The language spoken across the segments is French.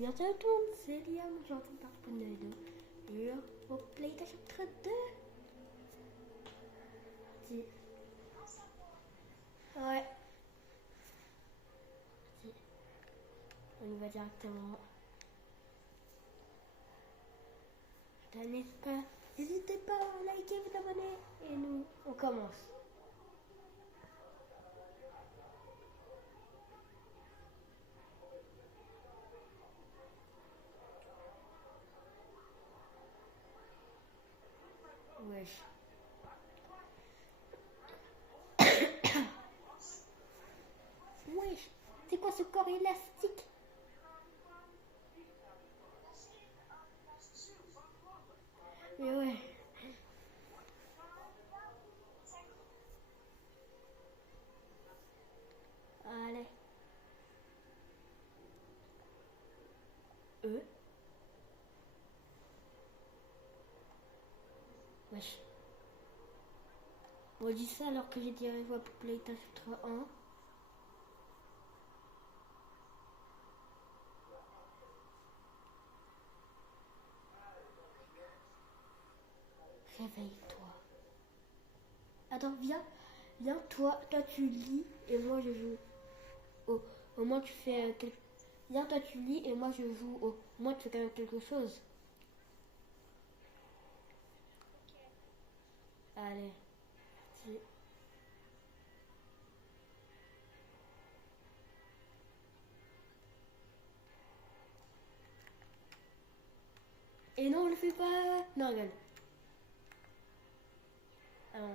Bientôt tout le monde, c'est Liam, j'entends par Ponel au Playta chapitre 2. Si. Ouais. Si. On y va directement. N'hésitez pas à liker, vous abonner. Et nous, on commence. Wesh. Wesh. C'est quoi ce corps élastique? Mais ouais. Allez. Wesh. On dit ça alors que j'ai dit arrivé à Playta chapitre 1. Réveille-toi. Attends, viens, toi tu lis et moi je joue. Au moins tu fais Viens, toi tu lis et moi je joue. Au moins tu fais quand même quelque chose. Allez. Et non, on le fait pas. Non, regarde. Alors.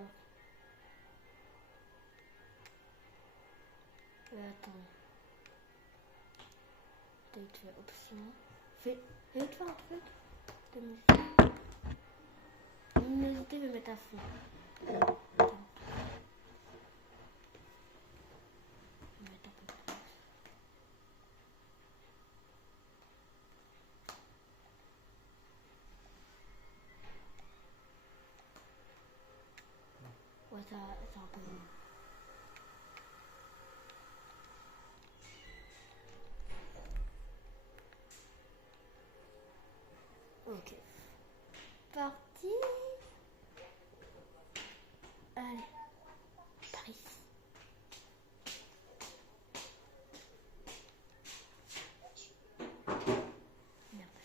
Attends. Peut-être faire option. Fais un truc. Luminosité, je vais mettre à fond. Ouais, ça un peu mieux. Ok. Parti. Allez. Par ici. Merde.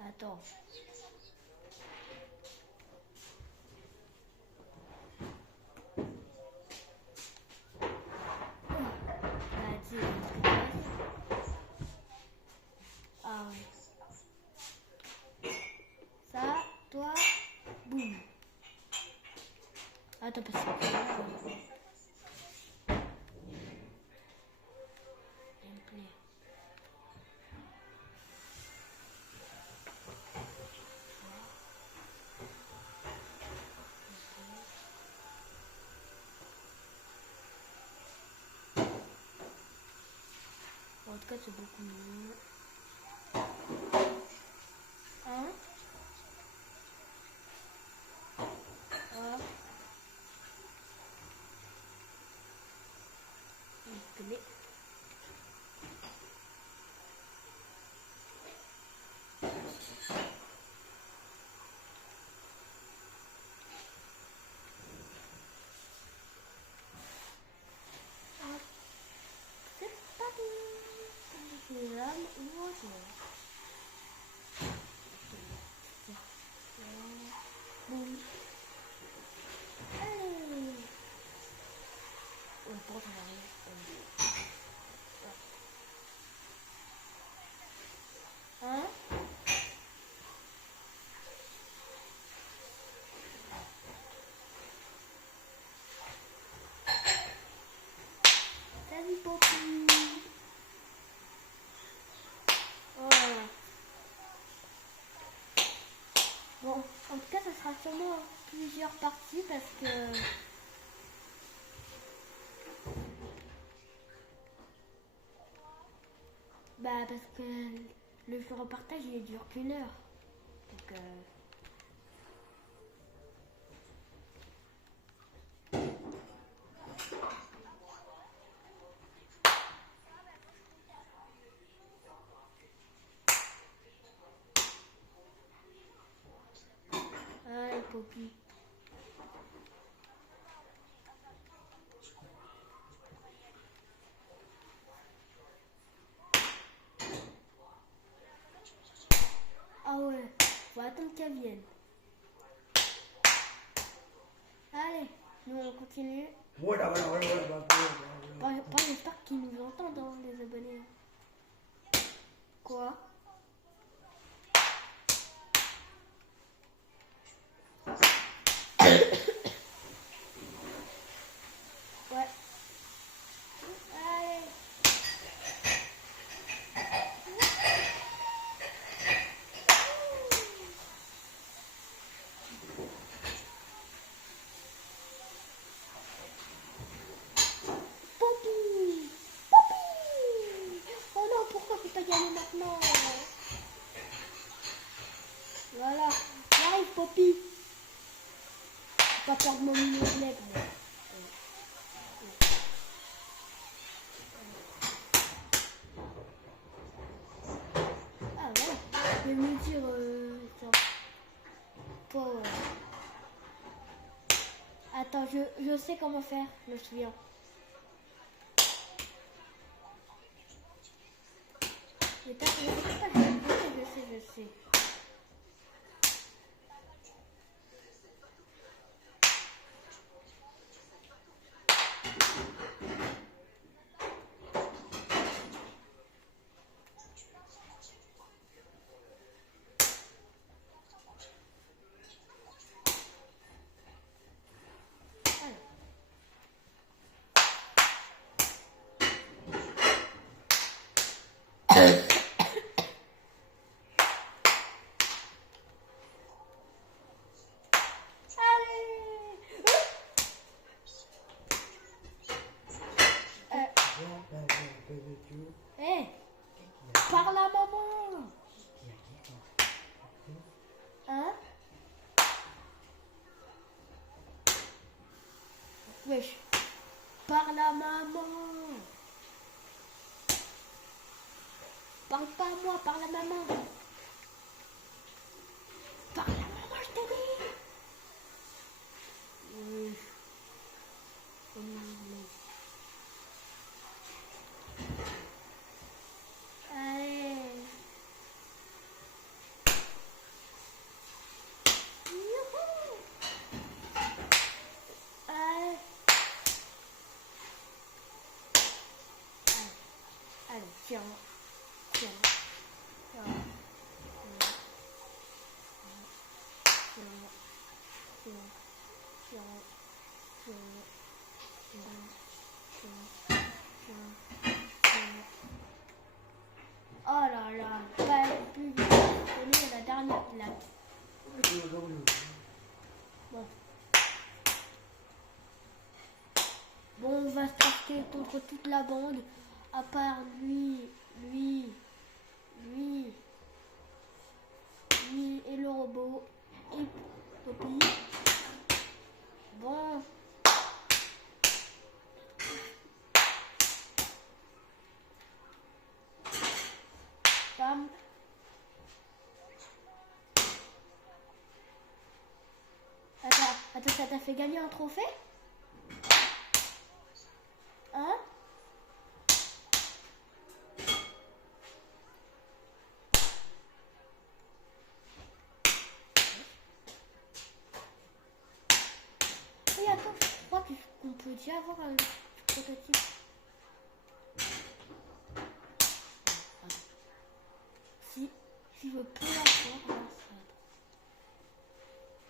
Attends. Ah ouais. Ça, toi, boum. Attends, parce que... Gameplay. En tout cas, c'est beaucoup mieux. Hein? Ah. Gameplay. Boum. Allez. On pense à rien. Hein? Salut Poppy. Oh. Bon, en tout cas, ça sera sûrement plusieurs parties parce que... Bah, parce que le jeu repartage, il dure qu'1 heure. Donc, Poppy. Ah ouais, faut attendre qu'elle vienne. Allez, nous on continue. J'espère qu'ils nous entendent, hein, les abonnés. Quoi? Ouais. Allez. Poppy! Poppy! Oh non, pourquoi faut pas y aller maintenant? Voilà. J'arrive, Poppy. Faut pas perdre mon mini-leg, moi. Ah voilà. Je vais me dire ça. Pas, Attends, je sais comment faire, je me souviens. Mais t'inquiète pas, je sais. Hé, parle à maman. Hein? Wesh, parle à maman. Parle pas à moi, parle à maman. Parle à maman, je t'ai dit. Allez. Youhou. Allez. Allez, tiens. Oh là là, pas plus vite. On est à la dernière plaque. Bon. Bon, on va se porter contre toute la bande, à part lui et le robot et Poppy. Bon. Bam. Attends, ça t'a fait gagner un trophée? Hein? Oui, attends, je crois qu'on peut déjà avoir un prototype. Si je peux la faire,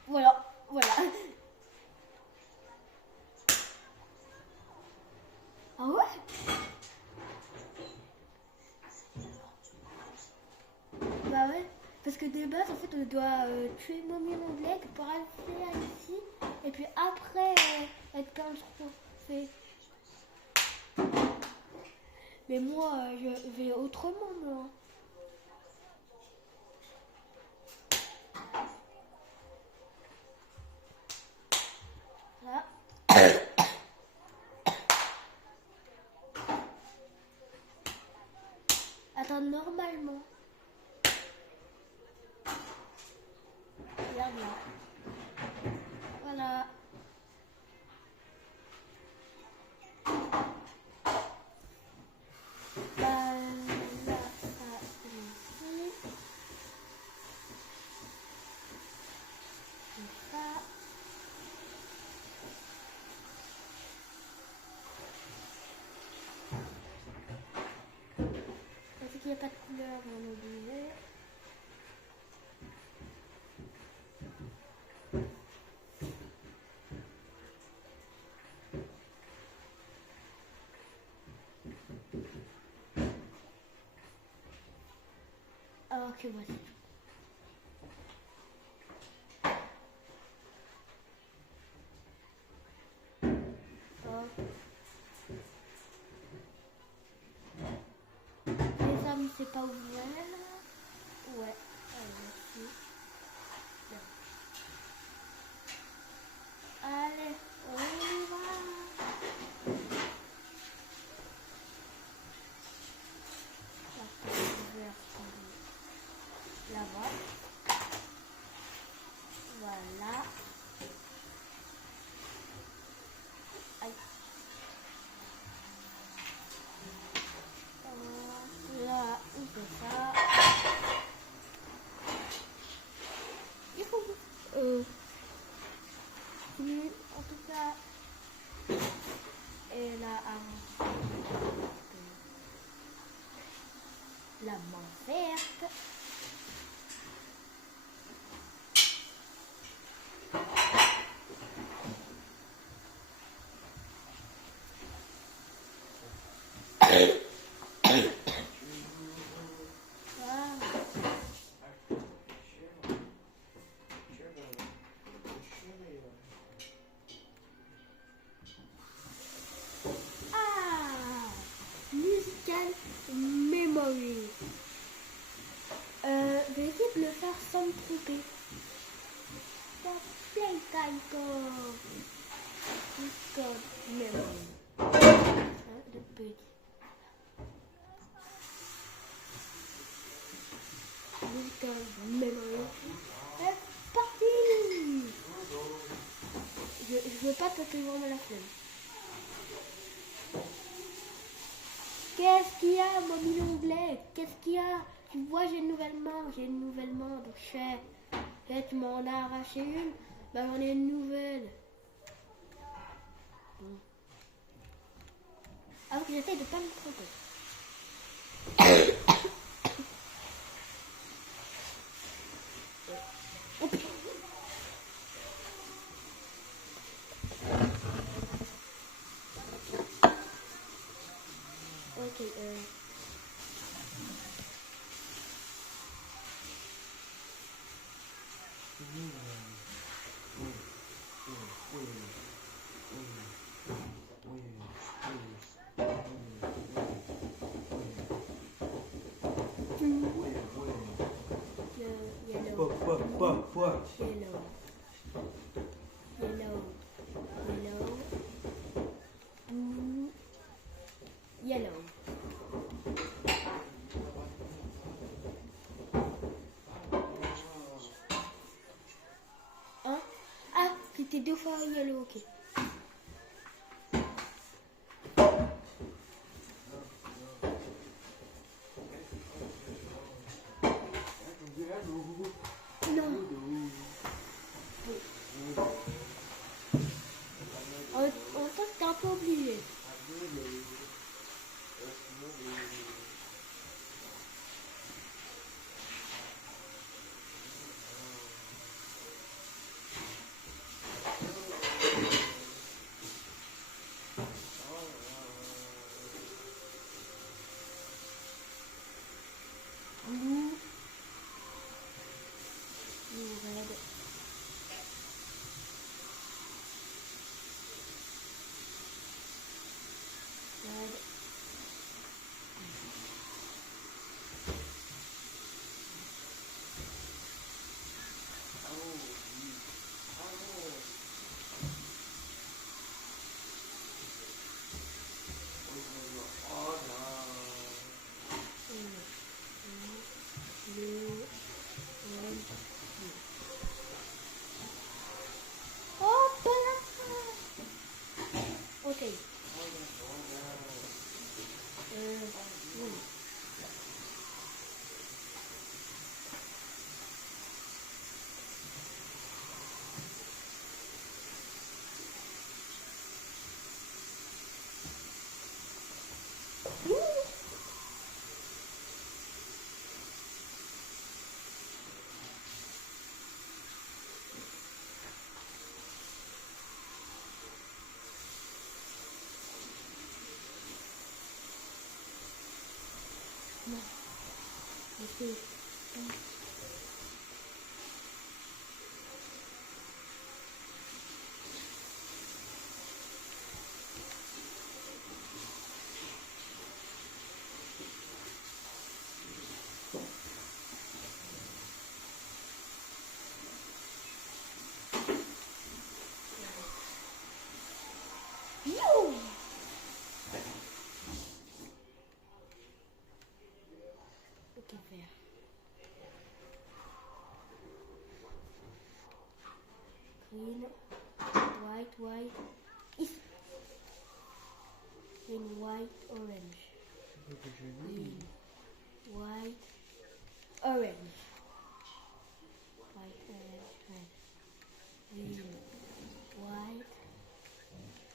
voilà. Ah ouais? Bah ouais, parce que de base, en fait, on doit tuer Mommy Longleg pour aller ici, et puis après, être plein de trophées. Mais moi, je vais autrement, moi. Là. Attends, normalement. Regarde là. qu'il n'y a pas de couleur, on est obligé. Alors que voici. Les amis, c'est pas ouvert. Ouais. Allez, allez, on y va. La porte ouverte là-bas. Voilà. Aïe. Là, on fait ça. Il faut... en tout cas, et là, la main verte. Memory. Veuillez le faire sans me tromper. Play title. Discord memory. De petit. Discord memory. C'est parti. Je veux pas taper vraiment la flemme. Qu'est-ce qu'il y a, mon mini anglais? Qu'est-ce qu'il y a? Tu vois, j'ai une nouvelle main, donc tu m'en as arraché une, bah j'en ai une nouvelle. Bon. Alors que j'essaie de pas me tromper. Oh putain. Ok, Yellow. Hein? Ah, c'était 2 fois yellow, ok. Non. En fait, t'es un peu obligé. Non. Mais c'est... Yo! Ok, faire. Green, white, ici. Green, white, orange. Green, white, orange. White, orange, red. Green, white,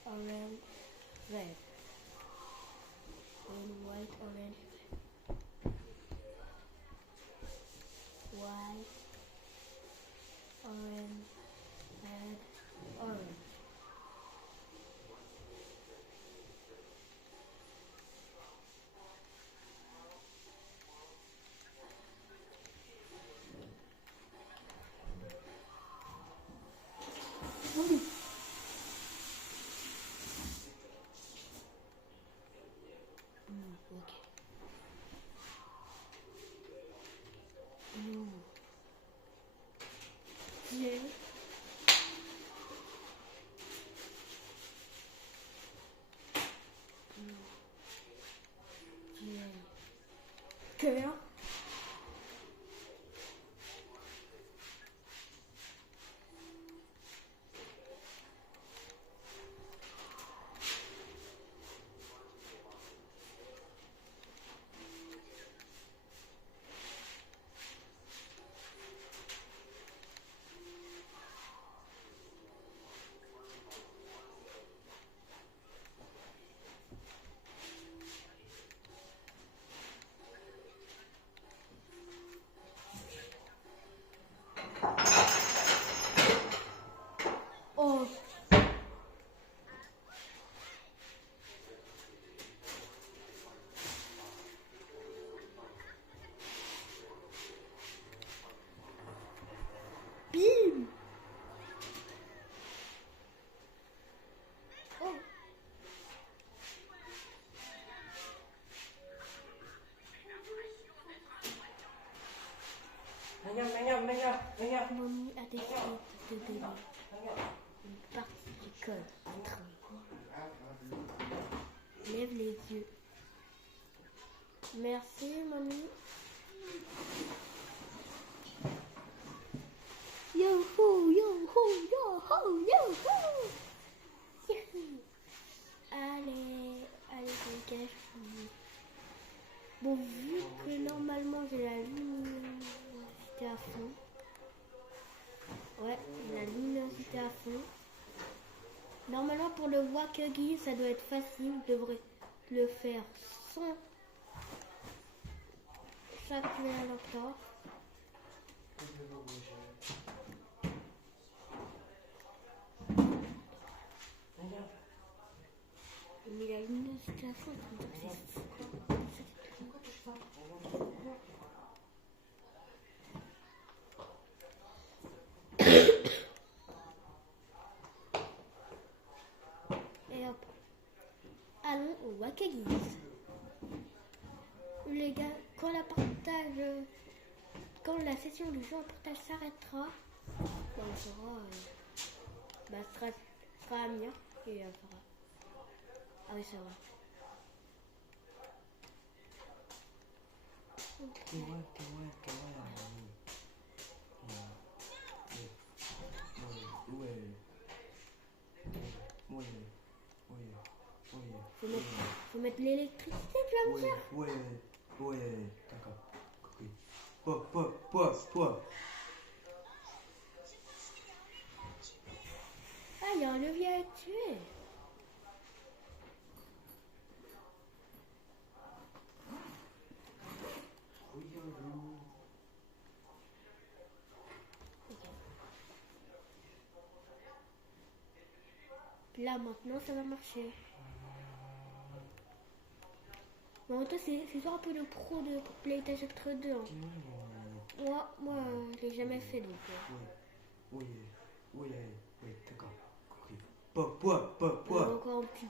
orange, red. Green, white, orange, white, orange, red, orange. Oui. Ok. Blue. Yellow. Cœur. Oh. Bim. Oh. Mamie a décidé de donner une partie du code entre eux. Lève les yeux. Merci, mamie. Yo-ho, yo-ho, yo-ho, yo-ho. Youhou. Allez, je me cache. Bon, vu que normalement j'ai la luminosité à fond. Ouais, la luminosité à fond. Normalement pour le Wakagi, ça doit être facile. Je devrais le faire sans chaque interrupteur. Mais la luminosité à fond, c'est fou. Et hop. Allons au Wakagi. Les gars, quand la session du jeu en partage s'arrêtera, on sera, sera Amir et fera. Ah oui, c'est vrai. Faut mettre l'électricité, tu vas me dire. Ouais, d'accord. Quoi. Ah, il y a un levier à tuer. Là, maintenant, ça va marcher. Bon, toi, c'est toi un peu le pro de Playtime Spectre 2. Hein. Moi, je l'ai jamais fait donc. Oui, d'accord. Compris. Poids. Encore un petit.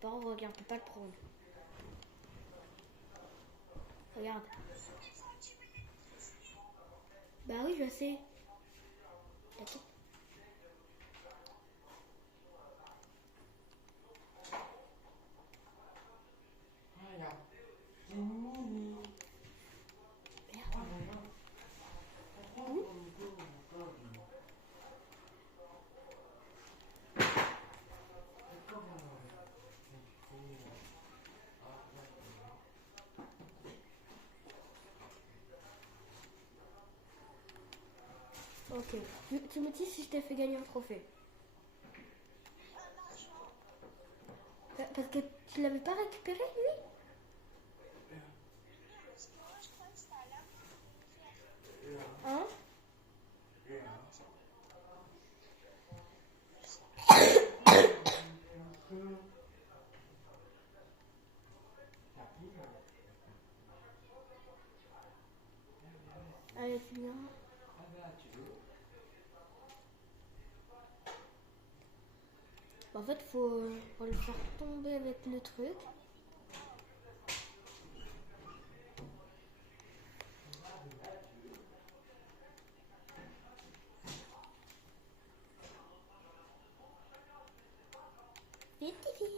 Par contre, regarde, on peut pas le prendre. Regarde. Bah oui, je sais. D'accord. Ok. Tu me dis si je t'ai fait gagner un trophée. Parce que tu l'avais pas récupéré, lui? Hein? Allez, c'est bien. En fait, faut le faire tomber avec le truc. Vite, vite.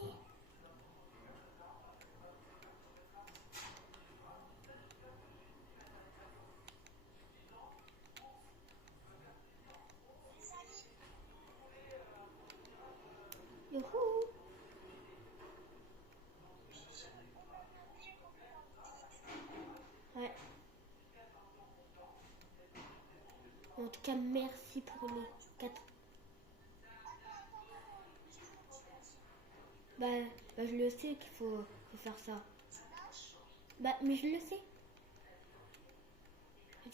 Youhou! Ouais. En tout cas, merci pour les 4. Bah, je le sais qu'il faut faire ça. Bah, mais je le sais.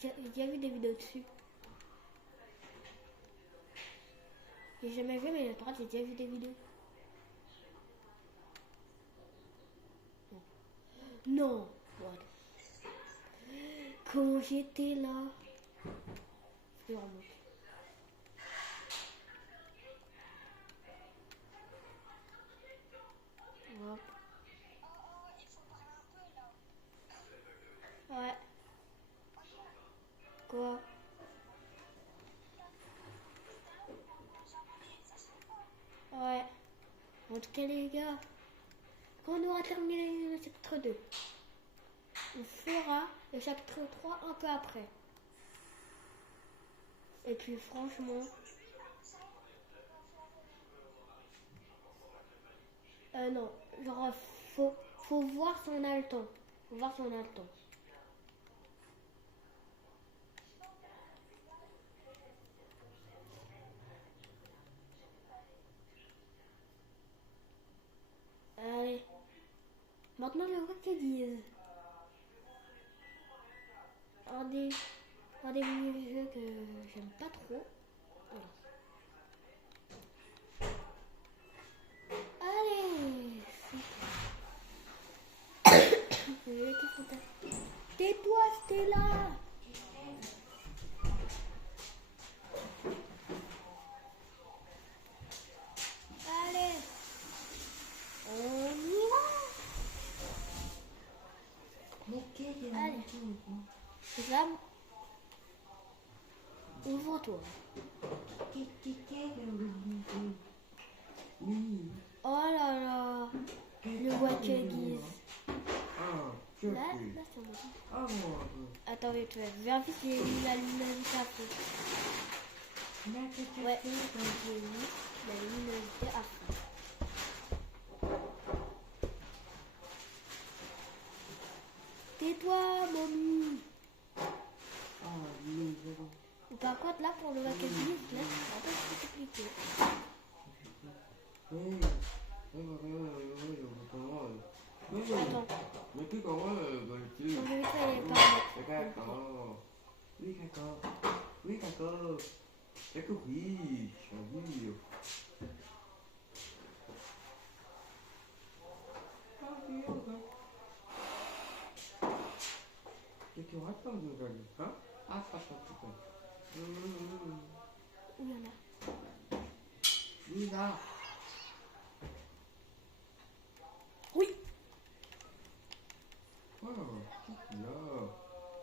J'ai déjà vu des vidéos dessus. J'ai jamais vu, mais par contre, j'ai déjà vu des vidéos. Non. Voilà. Quand j'étais là. Je remonte. Hop. Ouais. Quoi? Ouais. En tout cas, les gars, quand on aura terminé le chapitre 2, on fera le chapitre 3 un peu après. Et puis, franchement... non, genre, faut voir si on a le temps. Faut voir si on a le temps. Allez. Maintenant, le Rocket League. Un des mini-jeux que j'aime pas trop. Voilà. Allez. Tais-toi, Stella. Allez. On y va. Allez. C'est ça. Ouvre-toi. Oh là là. Le Rocket League. Là, c'est bon. Attends, vite, vérifie si j'ai mis la luminosité à fond. Ouais, donc j'ai mis la luminosité à fond. Tais-toi, mamie. Par contre, là, pour le Rocket League, là, c'est un peu plus compliqué. Attends. Mais cái con á rồi chứ. On veut faire les paramètres. Quý ca cơ. Cái hủy. tu rates pas de gagner, hein? Ah, pas. Où il y en a? Oui, là. Oui. Oh, là.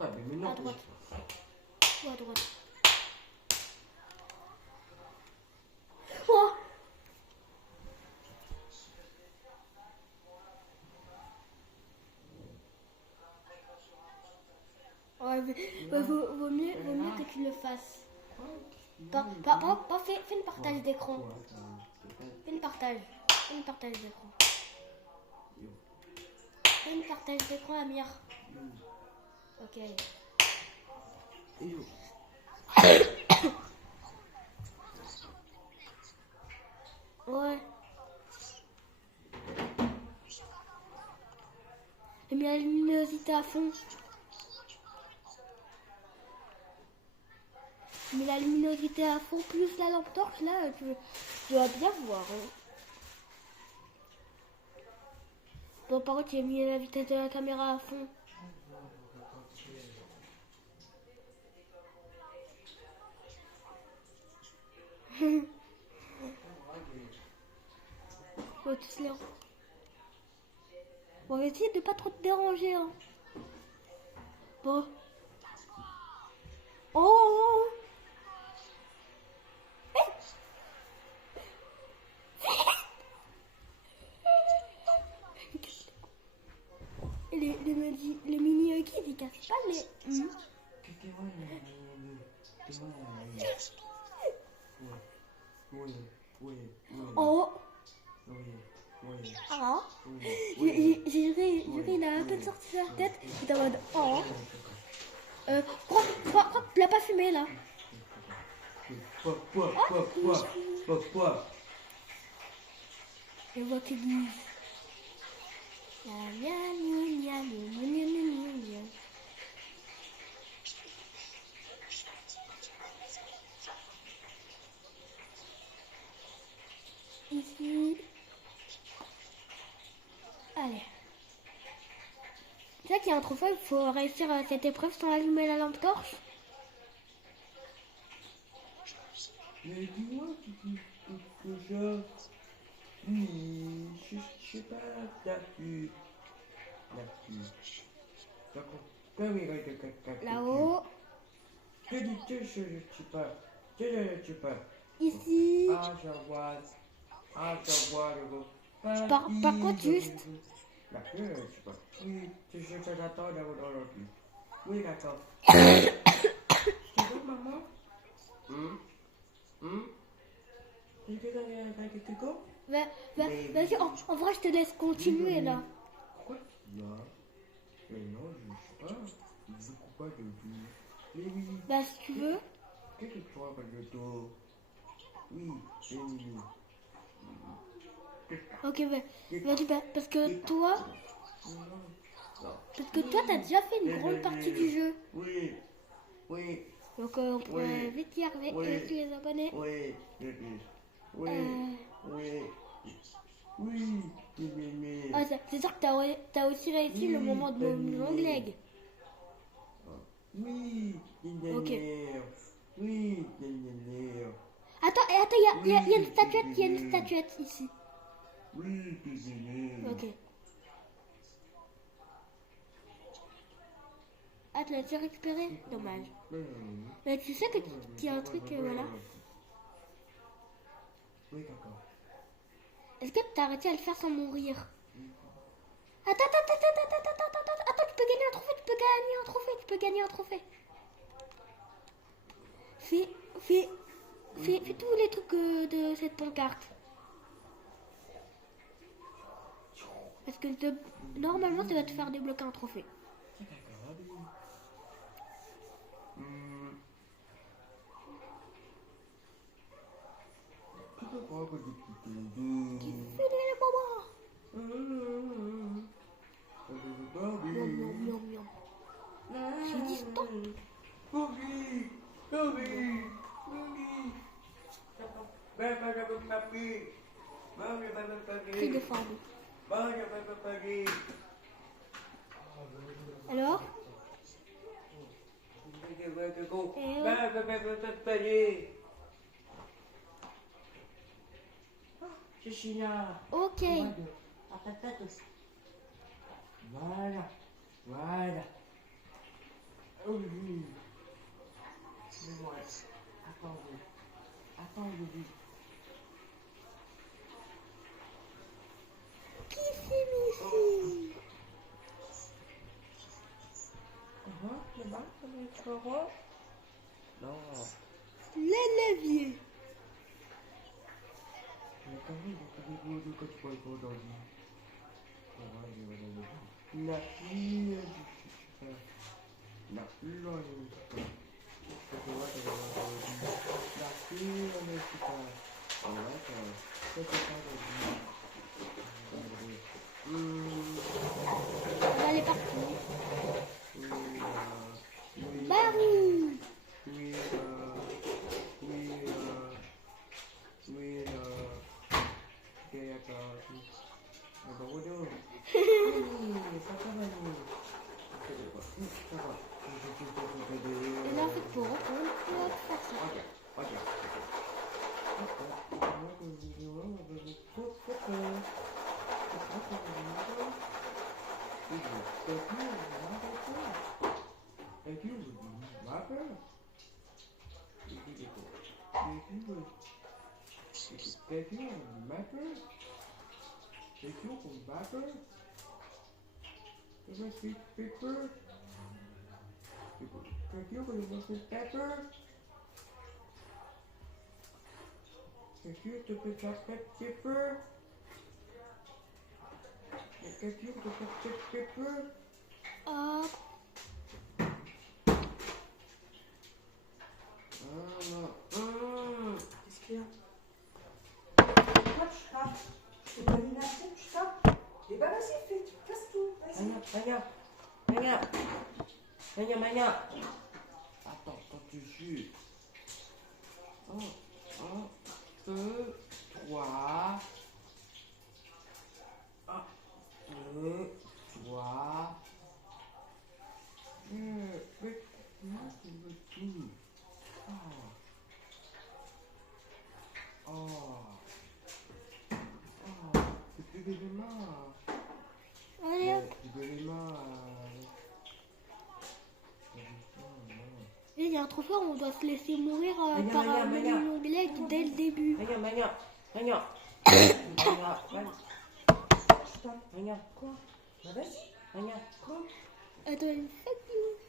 Ah, mais non. À droite. Ou à droite. Oh! Ouais, mais vaut mieux que tu le fasses. Fais une partage d'écran. Fais une partage d'écran. Fais une partage d'écran, Amir. Ok. Ouais. J'ai mis la luminosité à fond. Mais la luminosité à fond plus la lampe torche, là, tu vas bien voir. Hein. Bon, par contre, j'ai mis la vitesse de la caméra à fond. Ouais, tous les... On va essayer de pas trop te déranger. Hein. Bon. Oh! Les mini kids, ils cassent pas les... Oh! Ah! J'ai juré, il a à peine sorti sa tête. Il est en mode oh! Crois que tu l'as pas fumé là. Quoi? Je vois que dit. Ici. Allez. Tu sais qu'il y a un trophée, il faut réussir cette épreuve sans allumer la lampe torche. Mais dis-moi, que je... Oui, je sais pas, là-dessus. Là-haut. Je sais pas. Je sais pas. Ici. Ah, je vois, le gros. Par contre, juste. Là, je sais pas. Oui, je t'attends dans l'autre. Oui, d'accord. Tu veux, maman? Tu veux dans quelque chose? Vas-y, en vrai, je te laisse continuer là. Pourquoi tu as? Mais non, je sais pas. Je coupe pas de tout. Mais oui. Bah, si tu veux. Qu'est-ce que tu vois avec le dos? Oui, oui. Ok, vas-y, parce que toi, t'as déjà fait une grande partie du jeu. Oui. Donc, on pourrait vite y arriver avec les abonnés. Ah, c'est sûr que t'as aussi réussi le moment de mon long leg. Oui. Ok. Oui. Attends, il y a une statuette ici. Oui, Ok. Ah, tu l'as déjà récupéré? Dommage. Mais tu sais qu'il y a un truc, voilà. Oui, d'accord. Est-ce que t'as arrêté à le faire sans mourir? Attends, tu peux gagner un trophée. Fais tous les trucs de cette pancarte. Parce que normalement, ça va te faire débloquer un trophée. Qui fait les babas? Miam. J'ai dit stop. Cri de femme. Alors? Chechina. Ok. Voilà. Voilà. Oui. Mais voilà. Attendez. Attendez. Qui c'est ici? C'est bon, tu vois? Non. L'élevier. Mais quand même, quand tu vois le gros dans le lit. La fille du super. La fille du super. La fille du super. C'est pas le Elle est partie. oui, Marie. oui, Elle a fait pour reprendre pour faire ça. Hop. Qu'est-ce qu'il y a? Hop, je tape. C'est pas une assiette, je tape. Et bah vas-y, fais, tu casses tout. Vas-y. Mania. Attends, tu jures. 1, 2, 3. 1, 2, 3. Mais comment tu veux tout? C'est plus d'éléments. Allez hop. Plus d'éléments. Il y a un trop fort, on doit se laisser mourir par Mania. le million de legs dès le début. Mania. Quoi? Bah vas-y. Quoi? Attends, une fête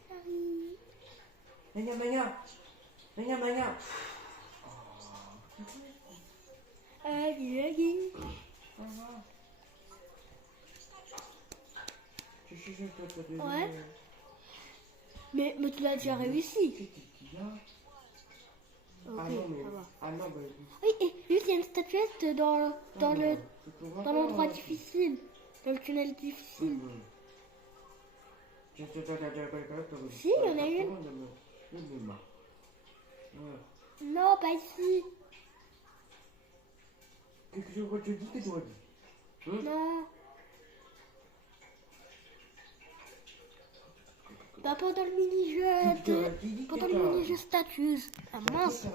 Marie. Mania. Allez. Ouais. Mais tu l'as déjà réussi. Ok, ça va. Oui, et juste il y a une statuette dans l'endroit difficile, dans le tunnel difficile. Si, il y en a une. Non, pas ici. Qu'est-ce que tu dis que tu as dit? Non. Pas pendant le mini-jeu. Pendant le mini-jeu statues. Ah mince.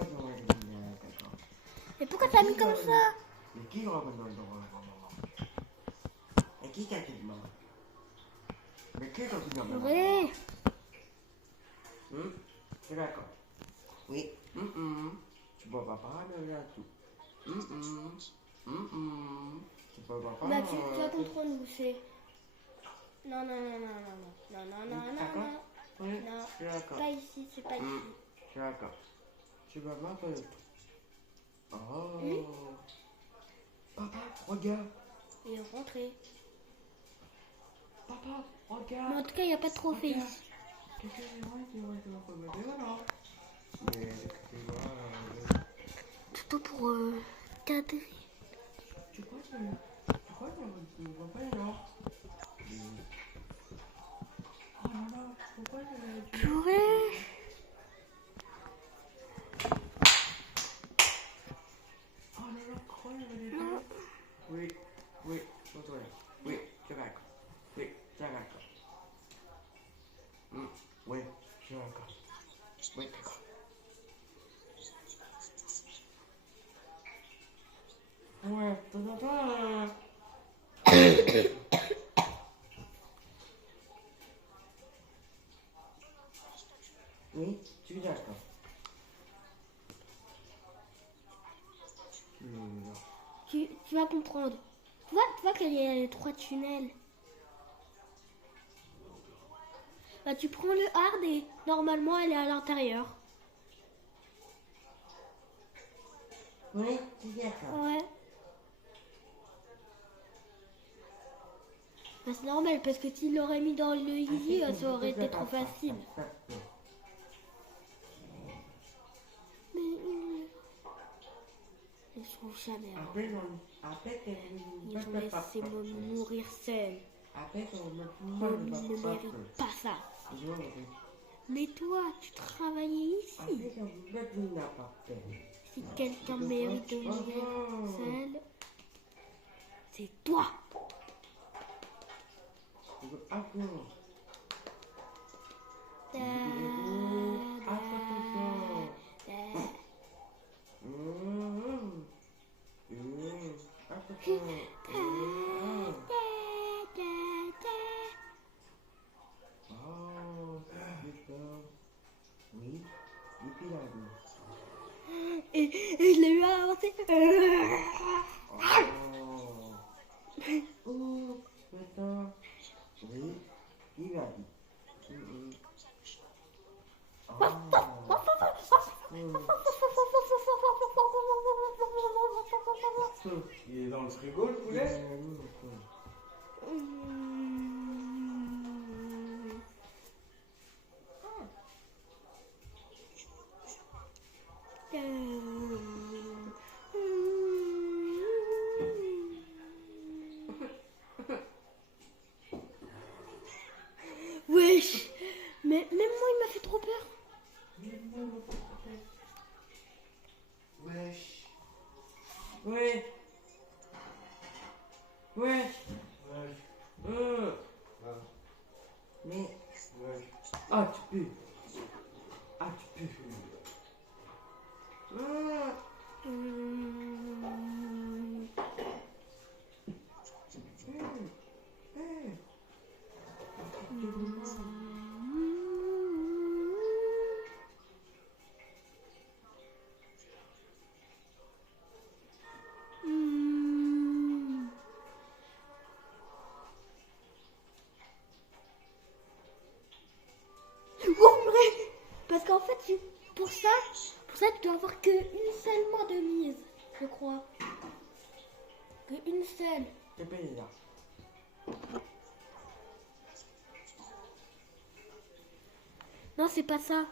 Et pourquoi t'as mis comme ça? Mais qui va et qui t'a dit maman? Mais qui t'a dit maman? Ouais. C'est d'accord. Oui. Tu peux pas parler là-dessous. Tu peux pas parler. Bah tu vas comprendre où c'est. Non. D'accord? Oui, Non, je suis d'accord. pas ici, c'est pas ici. Je suis d'accord. Tu vas voir que... Papa, regarde. Il est rentré. Papa, Mais regarde. en tout cas, il n'y a pas de trophée ici. Qu'est-ce que mais Plutôt pour cadrer. tu crois que tu vois pas là? Oh non, pourquoi Purée. oh non, pourquoi oui, c'est d'accord. Oui, c'est d'accord. Oui, c'est d'accord. Oui. Ouais, oui, tu es d'accord. Tu vas comprendre. Tu vois qu'il y a les 3 tunnels. Bah, tu prends le hard et normalement elle est à l'intérieur. Oui, tu es d'accord. Ouais. Bah, c'est normal parce que s'il l'aurait mis dans le easy, ça aurait été trop facile. Mais ils sont jamais. Après, Ils vont laisser mourir seul. Après, Ils ne méritent pas ça. Mais toi, tu travaillais ici. Si quelqu'un mérite de mourir seul, c'est toi. Da, da, da. Oui, et puis la Et je l'ai eu à avancer. Oh, maintenant, oui, il a dit. Il est dans le frigo, le poulet? Wesh. Mais même moi, il m'a fait trop peur. Wesh. Ouais. Ouais. Wesh. Mais. Wesh. Ah, tu peux. Ah, tu peux. Parce qu'en fait, pour ça, tu dois avoir qu'une seule main de mise, je crois. Qu'une seule. Tu peux là. Non, c'est pas ça.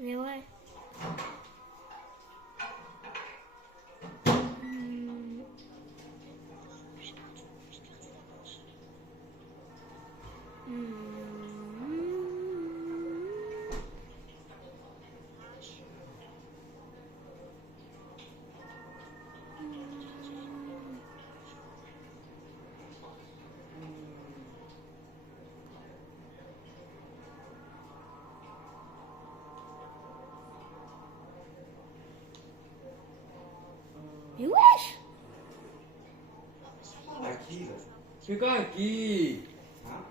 Mais ouais. Mais wesh! À qui, là? C'est quoi qui? Hein?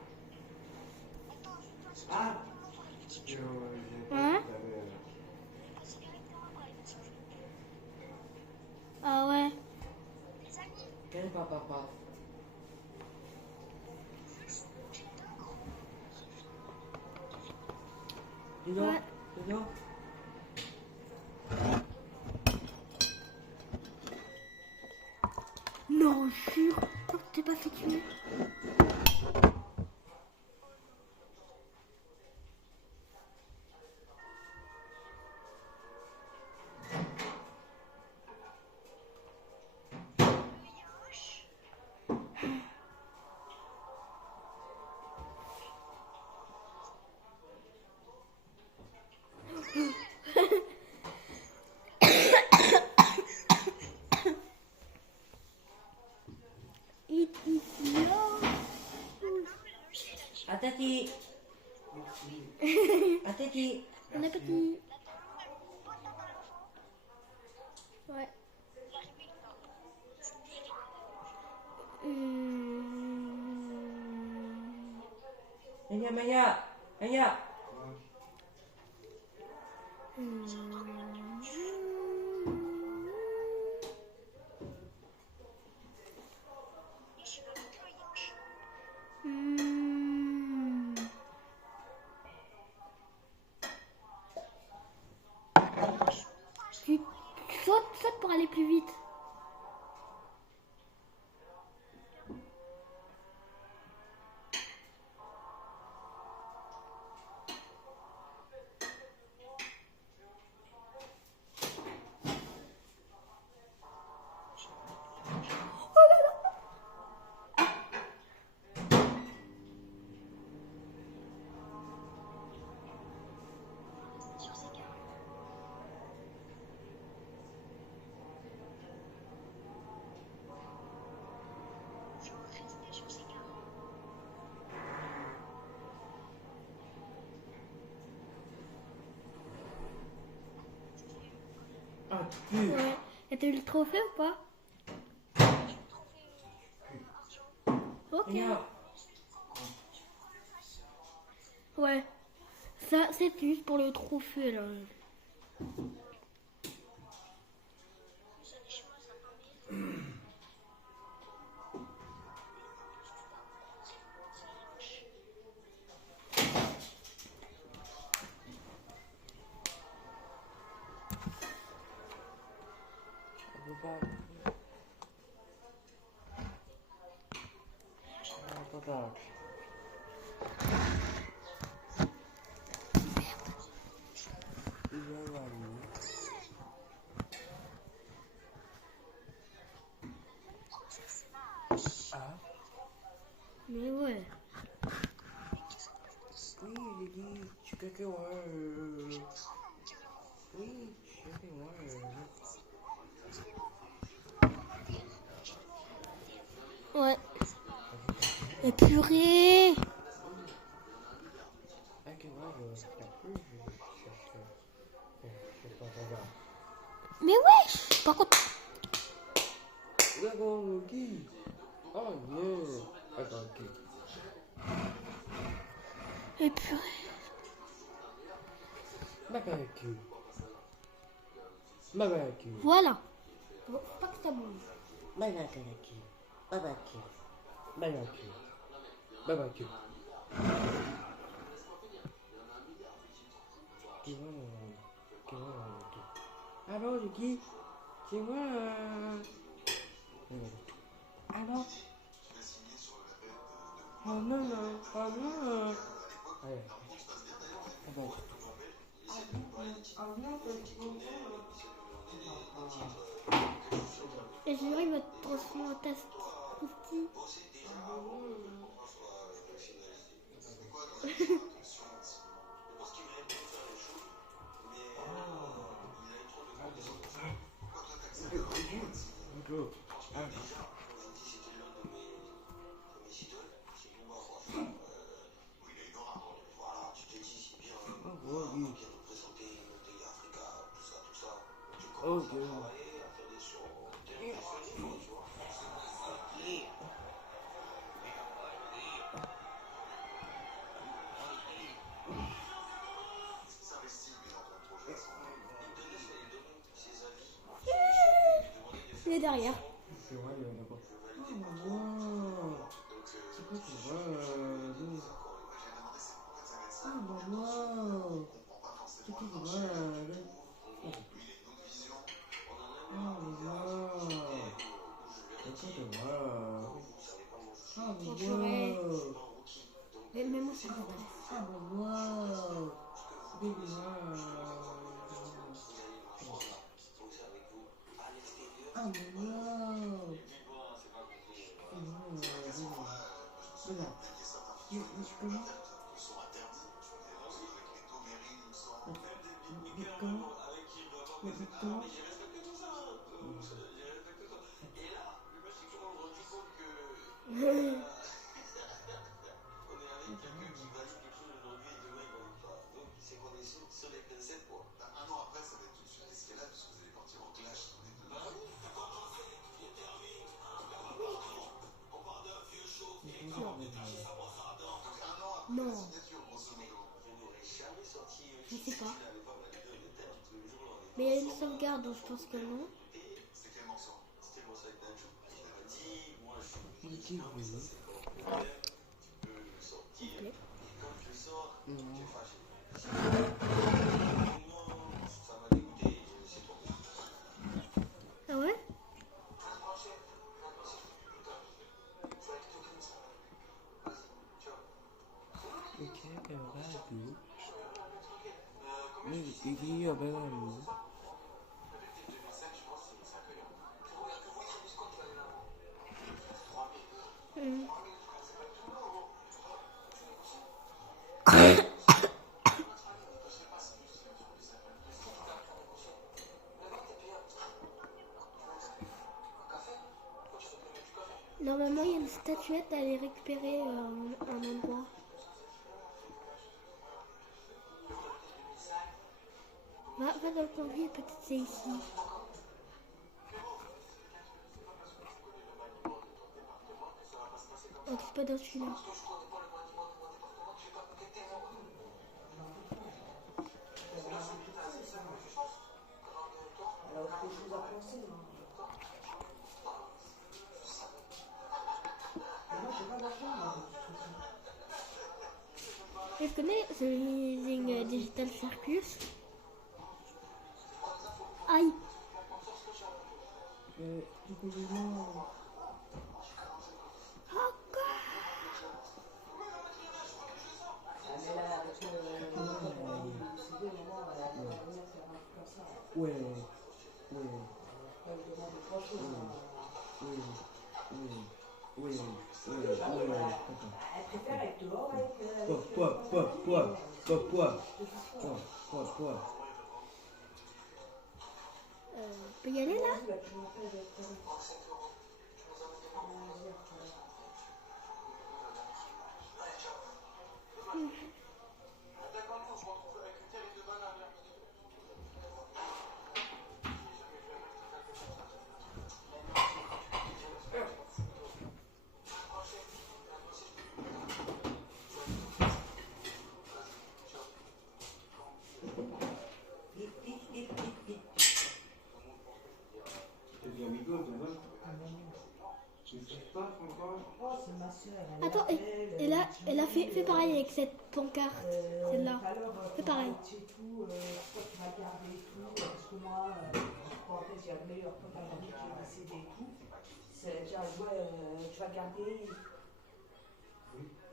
Ah! Hein? Ah ouais. Quel papa? Dis donc, Ouais. dis donc. Non, jure. T'es pas fait tuer. It is yours. Patati. Patati. Bon appétit. Ouais. Maya, Maya. Maya. Tu sautes pour aller plus vite. Ah, tu. Ouais. Et t'as eu le trophée ou pas? Ok. Maya. Ouais. Ça, c'est juste pour le trophée là. Mais ouais. Oui, Lily, tu peux que moi. Oui, tu peux que moi. Ouais. Et purée. Ah, que moi, je pas regarder. Mais wesh. Par contre. D'accord, Loki. Oh, yeah. Attends, ok. Et purée. Barbecue. Barbecue. Voilà. Bon, faut pas que ça bouge. Barbecue. Barbecue. Barbecue. Barbecue. Qui va, Loki? Allô, Loki? C'est moi, Allô? Oh non, non. Oh non. Allez. Bon. Et je dirais, il va te transformer en Tasti. Il est derrière. C'est vrai, il y en a pas. Oh, wow. C'est quoi ce rêve? Ah, wow. C'est quoi ce rêve? Ah, wow. C'est quoi ce rêve? Ah, wow. Mais moi, ça m'intéresse. Ah, wow. Big wow. Ah, wow. Regarde. Comment? Comment? Mais il y a une sauvegarde, donc je pense que non. Ok, oui. Ok. Ah ouais? Ok, caralho. Aqui, ó, caralho. Hmm. Normalement, il y a une statuette à aller récupérer à un endroit. Va dans le conduit, peut-être c'est ici. Donc c'est pas dans celui-là. Elle a autre chose à penser. Hein. Mais moi, j'ai pas d'argent, moi, de toute façon. Je connais The Amazing Digital Circus. Aïe! Du coup, je vais... Ah, mais là, avec le CD, maman, elle a pas venir faire un truc comme ça. Ouais. Elle me demande trois choses. Elle préfère être dehors avec... On peut y aller là? Vas-y, tu m'appelles directement. Oh, c'est ma soeur. Attends, elle a fait pareil avec cette pancarte, celle-là. Fais pareil. Tout, toi, tu vas garder et tout, parce que moi, en fait, j'ai le meilleur pote à l'ami qui est décédé et tout. C'est déjà, ouais, tu vas garder.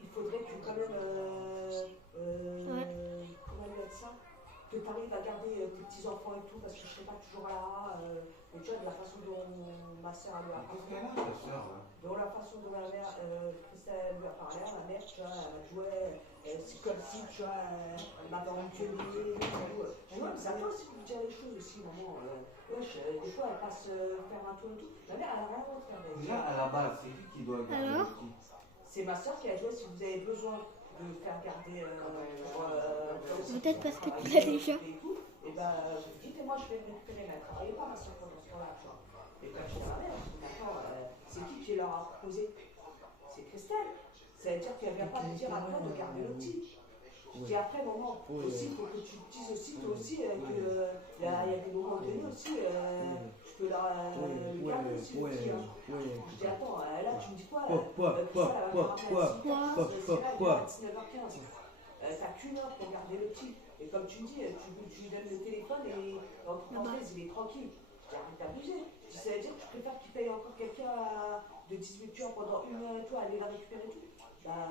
Il faudrait que quand même, comment lui dire ça, que tu arrives à garder tes petits-enfants et tout, parce que je ne serai pas toujours là. Et tu vois, de la façon dont ma soeur lui a parlé, de la façon dont la mère, Christelle lui a parlé, la mère, tu vois, elle jouait, c'est comme si, tu vois, elle m'avait engueulé et tout. Et moi, ça peut aussi vous dire les choses aussi, maman. Wesh, des fois, elle passe faire un tour et tout. La mère, elle n'a rien à faire. Déjà, à la base, c'est qui doit garder Alors le petit? C'est ma soeur qui a joué si vous avez besoin de faire garder Peut-être parce que tu l'as déjà. et ben vous dites et moi je vais me récupérer, mais elle travaillait pas ma soeur pendant ce temps-là, tu vois. Et quand j'étais à ma mère, je dis maintenant, c'est qui leur a proposé? C'est Christelle. Ça veut dire qu'elle vient pas me dire après de garder le petit. Je dis après, maman, aussi, il faut que tu dises aussi, toi aussi, qu'il y a des moments donnés aussi, je peux le garder aussi, le petit. Hein. Je dis, attends, là, tu me dis quoi? À 19h15. T'as qu'une heure pour garder le petit. Et comme tu me dis, tu lui donnes le téléphone et entre parenthèses, il est tranquille. Je dis, arrête d'abuser. Ça veut dire que tu préfères qu'il paye encore quelqu'un de 18 heures pendant une heure et tout, aller la récupérer et tout. Bah,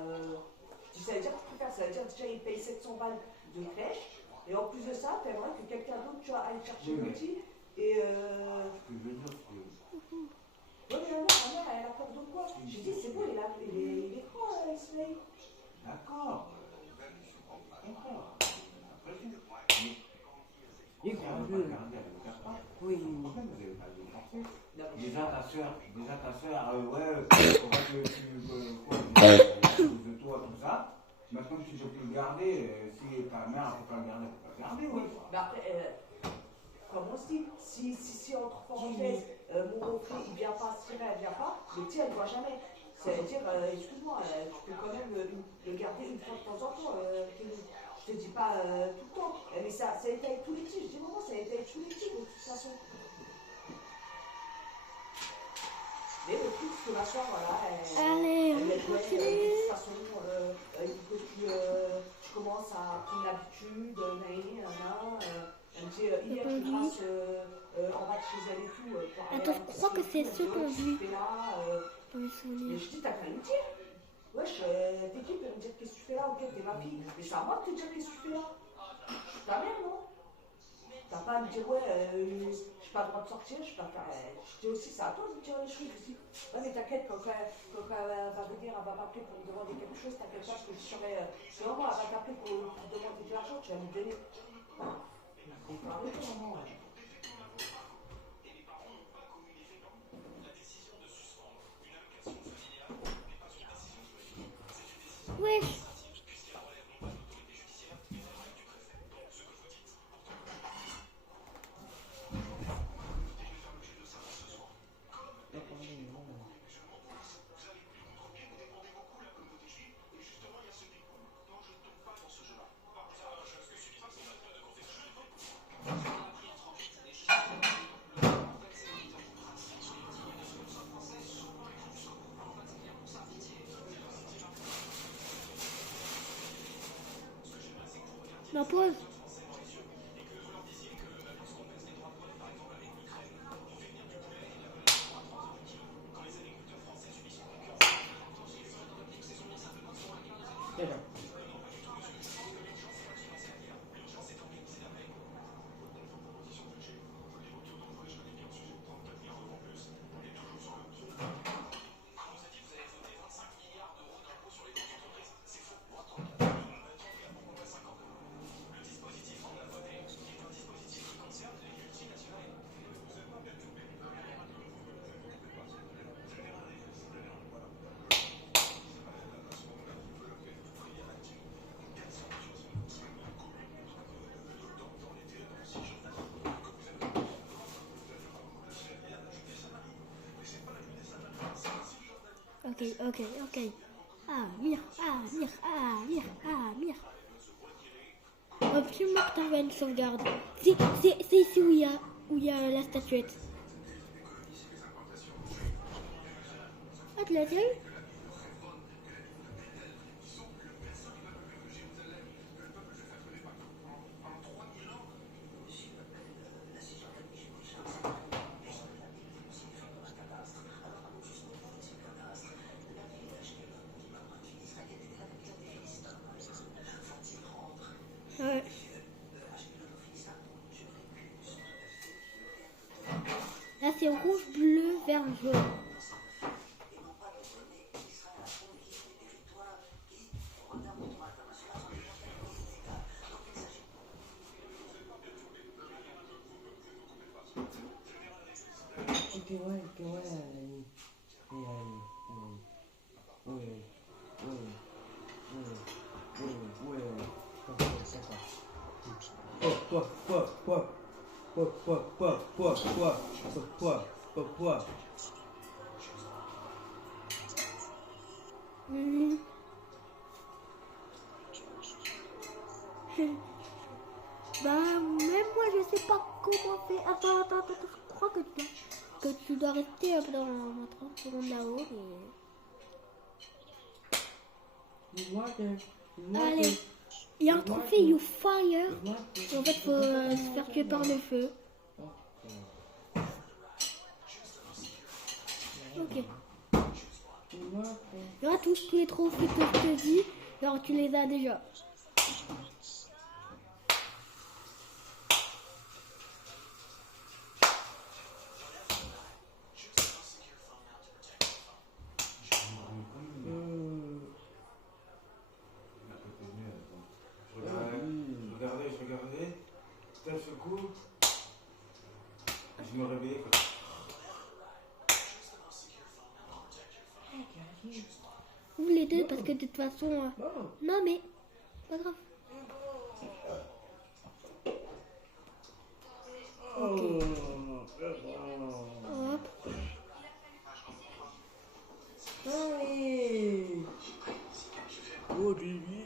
ça veut dire que tu préfères, ça veut dire déjà il paye 700 balles de crèche, et en plus de ça, tu aimerais que quelqu'un d'autre, tu vois, aille chercher le petit, et Ce que je veux dire, c'est que ouais, mais ma mère, elle a peur de quoi? Je dis, c'est bon, il est grand, Ismaël. d'accord. Je comprends. Après, Il est si grand, elle veut pas garder, elle ne le garde pas. oui. Pourquoi vous n'avez pas de le forcer? Non, mais Déjà ta soeur, ouais, faut pas que à cause de toi, tout ça. Maintenant, si je peux le garder, si ta mère ne peut pas le garder, elle ne peut pas le garder, oui, ouais. mais après, comme on se dit, si entre parenthèses, mon beau-frère, il vient pas, si elle vient pas, le petit, elle ne voit jamais. C'est-à-dire, excuse-moi, tu peux quand même le garder une fois de temps en temps. Je te dis pas tout le temps. Mais ça a été avec tous les petits. Je dis maman, ça a été avec tous les petits de toute façon. Mais le truc, c'est que ma soeur, voilà, Allez, elle on de continue. toute façon, il faut que tu commences à prendre l'habitude, elle me dit, hier, je passe en bas de chez elle et tout. pour aller Attends, à la je crois que piscine c'est et ce tout, qu'on tu dit. fais là, Dans les mais souvenirs. je dis, t'as qu'à me dire. Wesh, t'es qui pour me dire qu'est-ce que tu fais là? Ok, t'es ma fille. Mais c'est à moi de te dire qu'est-ce que tu fais là. Je suis ta mère, non? T'as pas à me dire, ouais, j'ai pas le droit de sortir, je pas faire. Je dis aussi, c'est à toi de me dire les choses aussi. Ouais, mais t'inquiète, quand elle va venir, elle va m'appeler pour me demander quelque chose, t'inquiète pas, parce que je serai. C'est vraiment, elle va t'appeler pour demander de l'argent, tu vas me donner. Voilà. Il faut arrêter, maman. Wesh. Non, pause. D'accord. Ok. Amir. Absolument que t'envoies une sauvegarde. C'est ici où il y a la statuette. Ah, tu l'as déjà eu? Ouais. Là, c'est rouge, bleu, vert, jaune. Bah, même moi, je sais pas comment faire. Attends, je crois que tu dois rester pendant 30 secondes là-haut. Allez, il y a un trophée You Fire. En fait, faut se faire tuer par le feu. Ok. Il y aura tous les trophées que je te dis. Alors, tu les as déjà. Je regardais. D'un seul coup, je me réveillais. Ou les deux, parce que de toute façon... Non, mais... Pas grave. Ok. Hop. Allez. Oh, Jimmy.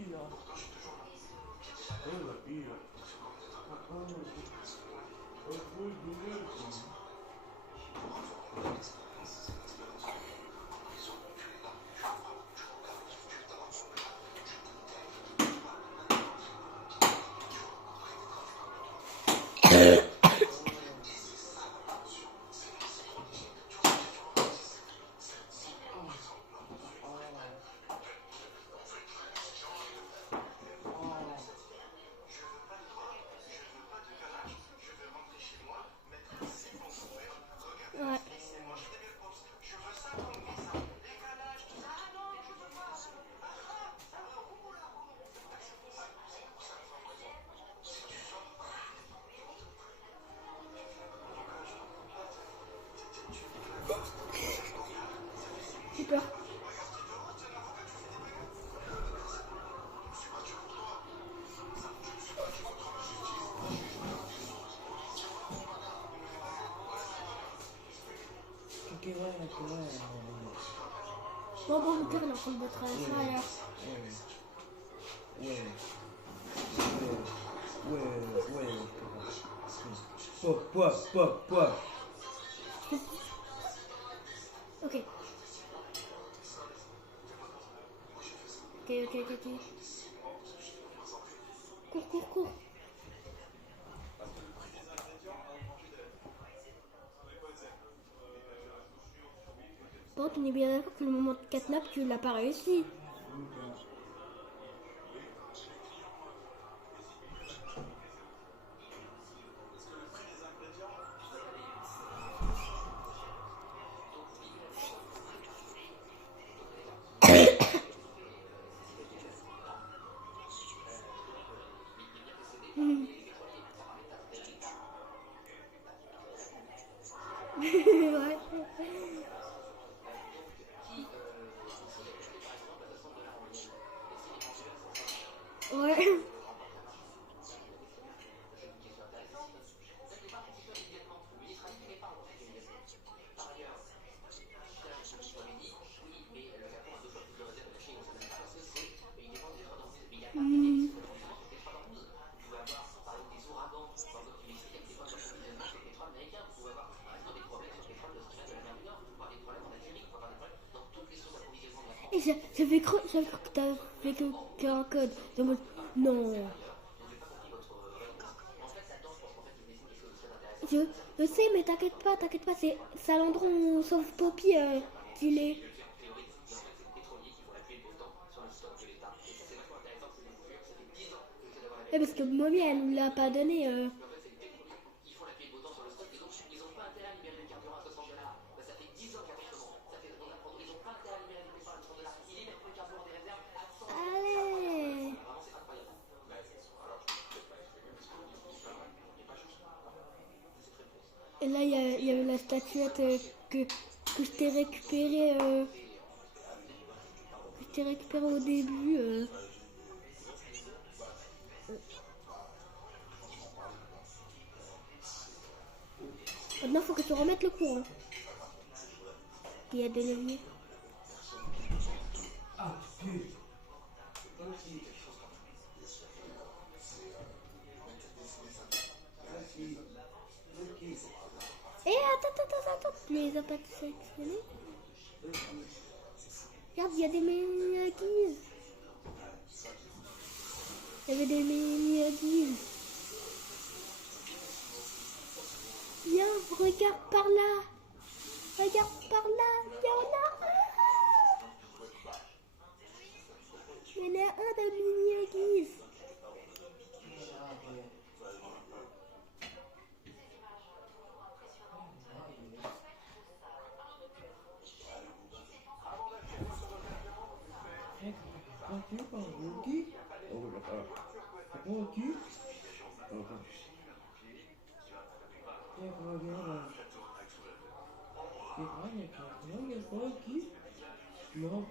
Ok, ouais. Bon, mon père, il est en train de mettre à la fin, alors. Quoi. Ok. Ok. Cours. Bon, tu es bien d'accord que le moment de catnap, tu l'as pas réussi. Ouais. Ouais. Et j'avais cru que t'avais qu'un code. De mode, non. Je sais, mais t'inquiète pas, c'est à l'endroit où on sauve Poppy qu'il est. Parce que Mommy, elle nous l'a pas donné. Allez. Et là, il y a la statuette que je t'ai récupérée. Que je t'ai récupérée au début. Maintenant, faut que tu remettes le courant. Il y a des leviers. Et attends, tu les as pas sélectionnés? Regarde, il y a des mini-guises. Il y avait des mini-guises. Viens, regarde par là. Il y en a un. Il y en a un de mini-guise. Tranquille, par qui? Oh, d'accord. Pour qui? Tiens, regarde là. C'est vrai, mais quand il y a pour qui? Non,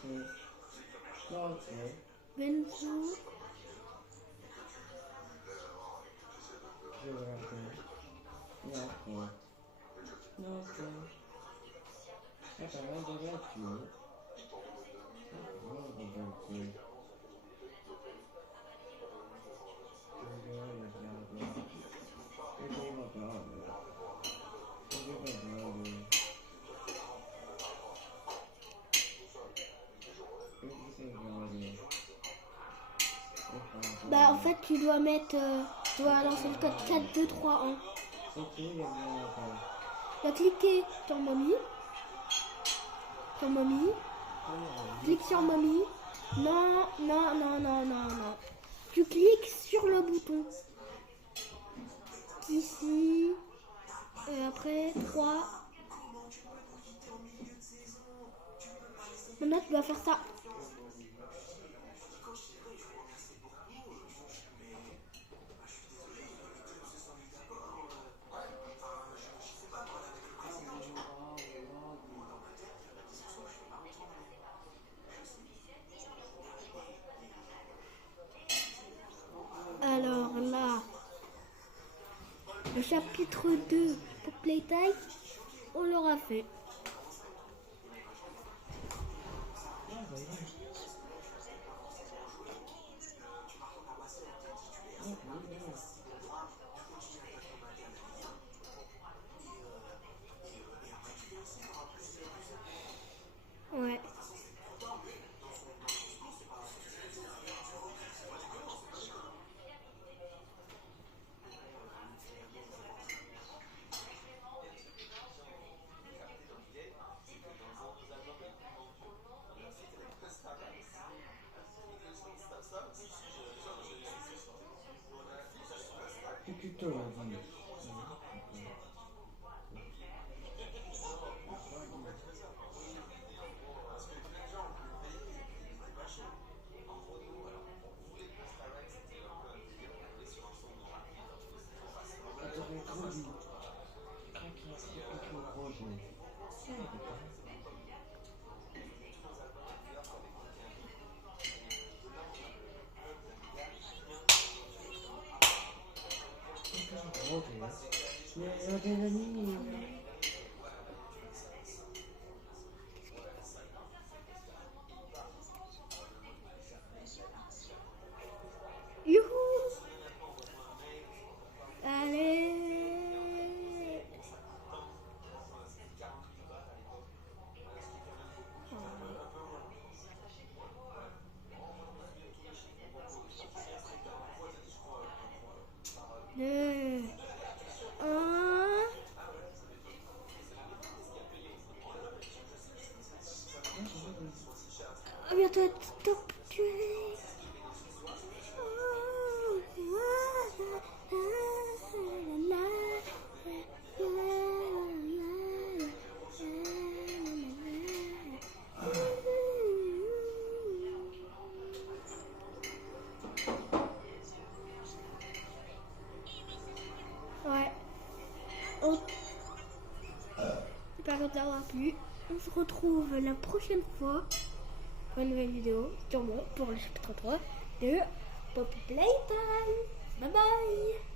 c'est. Bonjour. Je vais regarder. Non, c'est. Attends, on va regarder. Bah, en fait, tu dois mettre. Tu dois lancer le code 4, 2, 3, 1. Tu vas cliquer sur Mommy. Clique sur Mommy. Non. Tu cliques sur le bouton. Ici. Et après, 3. Maintenant, tu dois faire ça. Alors là, le chapitre 2 pour Playtime. on l'aura fait. Ah, bah, yeah. Ah, bah, yeah. Ouais. Plutôt la vie. J'aurais grandi. Craquer, c'est plutôt gros, c'est mais des amis. Youhou! Allez! Deux, un. À bientôt, top. Ouais. J'espère que ça aura plu. On se retrouve la prochaine fois pour une nouvelle vidéo, sûrement pour le chapitre 3 de Poppy Playtime. Bye bye.